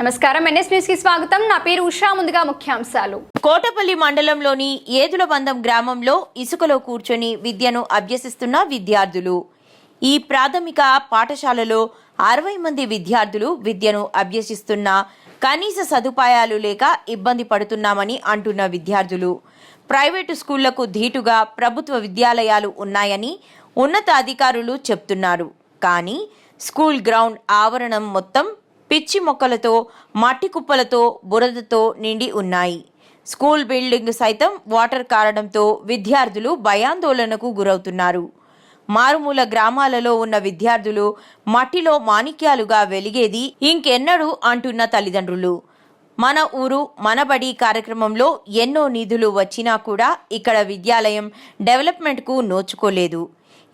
నమస్కారం NS news కి స్వాగతం. నా పేరు ఉషా. ముందుగా ముఖ్యాంశాలు. కోటపల్లి మండలంలోని ఏదులబందం గ్రామంలో ఇసుకలో కూర్చొని విద్యను అభ్యసిస్తున్న విద్యార్థులు. ఈ ప్రాథమిక పాఠశాలలో 60 మంది విద్యార్థులు విద్యను అభ్యసిస్తున్న కనీస సదుపాయాలు లేక ఇబ్బంది పడుతున్నామని అంటున్న విద్యార్థులు. ప్రైవేటు స్కూళ్లకు ధీటుగా ప్రభుత్వ విద్యాలయాలు ఉన్నాయని ఉన్నత అధికారులు చెప్తున్నారు. కానీ స్కూల్ గ్రౌండ్ ఆవరణం మొత్తం పిచ్చి మొక్కలతో, మట్టి కుప్పలతో, బురదతో నిండి ఉన్నాయి. స్కూల్ బిల్డింగ్ సైతం వాటర్ కారడంతో విద్యార్థులు భయాందోళనకు గురవుతున్నారు. మారుమూల గ్రామాలలో ఉన్న విద్యార్థులు మట్టిలో మాణిక్యాలుగా వెలిగేది ఇంకెన్నడూ అంటున్న తల్లిదండ్రులు. మన ఊరు మనబడి కార్యక్రమంలో ఎన్నో నిధులు వచ్చినా కూడా ఇక్కడ విద్యాలయం డెవలప్మెంట్కు నోచుకోలేదు.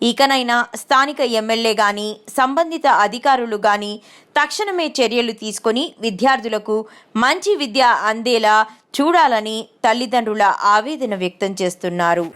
ఇకనైనా స్థానిక ఎమ్మెల్యే గాని సంబంధిత అధికారులు గాని తక్షణమే చర్యలు తీసుకొని విద్యార్థులకు మంచి విద్య అందేలా చూడాలని తల్లిదండ్రుల ఆవేదన వ్యక్తం చేస్తున్నారు.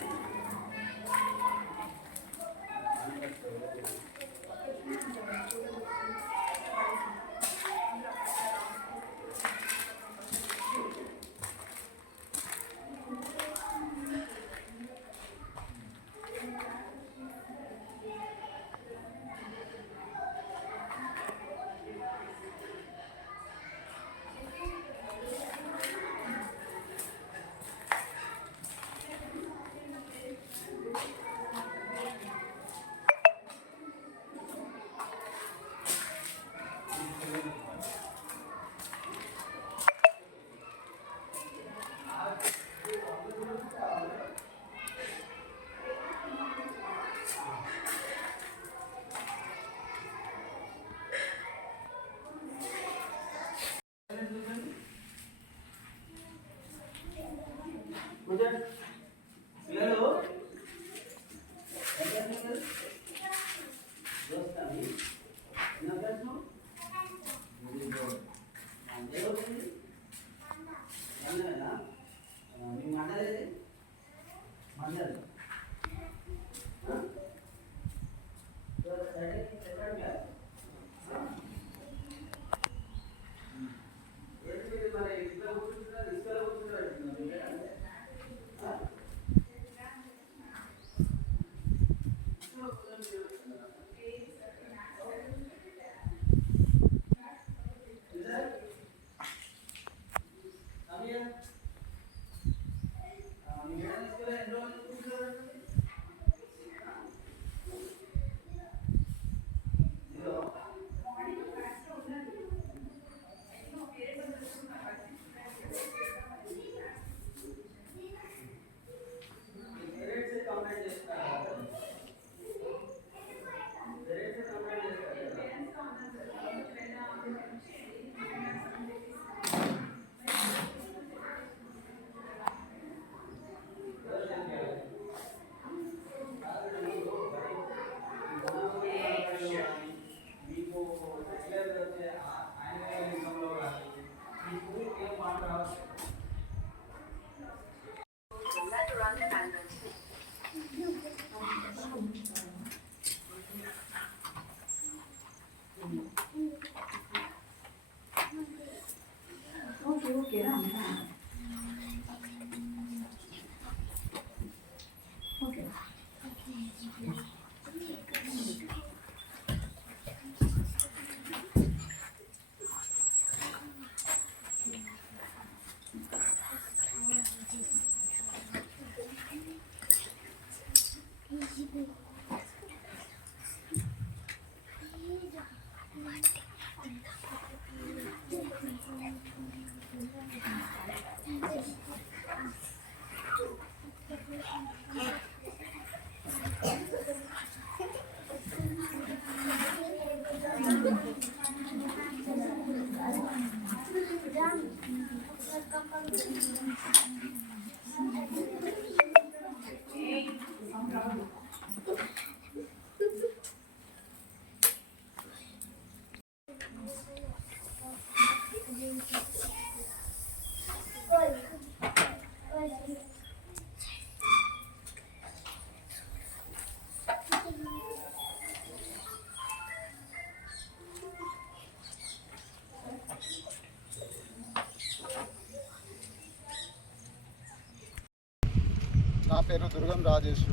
నా పేరు దుర్గం రాజేష్,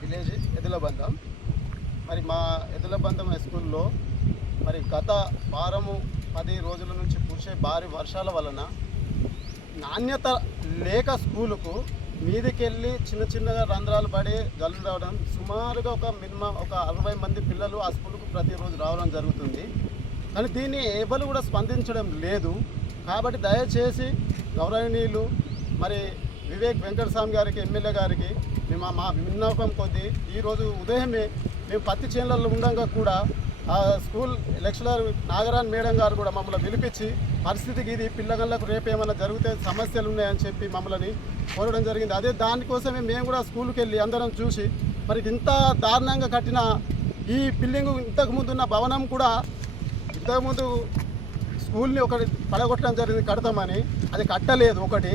విలేజ్ ఎదులబంధం. మరి మా ఎదులబంధం హై స్కూల్లో మరి గత వారము 10 రోజుల నుంచి కురిసే భారీ వర్షాల వలన నాణ్యత లేక స్కూలుకు మీదికెళ్ళి చిన్నగా రంధ్రాలు పడి జల్లు రావడం, సుమారుగా మినిమం 60 మంది పిల్లలు ఆ స్కూలుకు ప్రతిరోజు రావడం జరుగుతుంది. కానీ దీన్ని ఎవరు కూడా స్పందించడం లేదు. కాబట్టి దయచేసి గౌరవనీయులు మరి వివేక్ వెంకటస్వామి గారికి, ఎమ్మెల్యే గారికి మేము మా విన్నపం కొద్దీ ఈరోజు ఉదయమే మేము పత్తి చేనులలో ఉండగా కూడా ఆ స్కూల్ లెక్చరర్ నాగరాణ్ మేడం గారు కూడా మమ్మల్ని పిలిపించి పరిస్థితికి ఇది పిల్లగాళ్ళకు రేపు ఏమైనా జరిగితే సమస్యలు ఉన్నాయని చెప్పి మమ్మల్ని కోరడం జరిగింది. అదే దానికోసమే మేము కూడా స్కూల్కి వెళ్ళి అందరం చూసి మరి ఇంత దారుణంగా కట్టిన ఈ బిల్డింగు, ఇంతకుముందు ఉన్న భవనం కూడా ఇంతకుముందు స్కూల్ని ఒకటి పడగొట్టడం జరిగింది కడతామని, అది కట్టలేదు ఒకటి.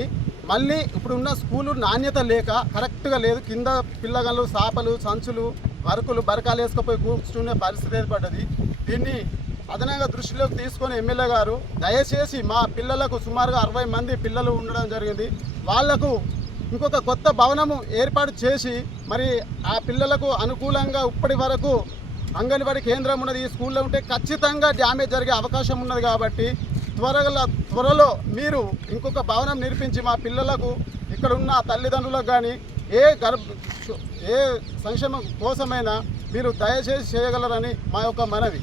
మళ్ళీ ఇప్పుడున్న స్కూలు నాణ్యత లేక కరెక్ట్గా లేదు. కింద పిల్లగాళ్ళు సాపలు, సంచులు, వరకులు, బరకాలు వేసుకుపోయి కూర్చునే పరిస్థితి ఏర్పడ్డది. దీన్ని అదనంగా దృష్టిలోకి తీసుకొని ఎమ్మెల్యే గారు దయచేసి మా పిల్లలకు సుమారుగా 60 మంది పిల్లలు ఉండడం జరిగింది, వాళ్లకు ఇంకొక కొత్త భవనము ఏర్పాటు చేసి మరి ఆ పిల్లలకు అనుకూలంగా ఇప్పటి వరకు అంగన్వాడీ కేంద్రం ఉన్నది, ఈ స్కూల్లో ఉంటే ఖచ్చితంగా డ్యామేజ్ జరిగే అవకాశం ఉన్నది. కాబట్టి త్వరలో మీరు ఇంకొక భవనం నిర్మించి మా పిల్లలకు ఇక్కడ ఉన్న తల్లిదండ్రులకు కానీ ఏ సంక్షేమం కోసమైనా మీరు దయచేసి చేయగలరని మా యొక్క మనవి.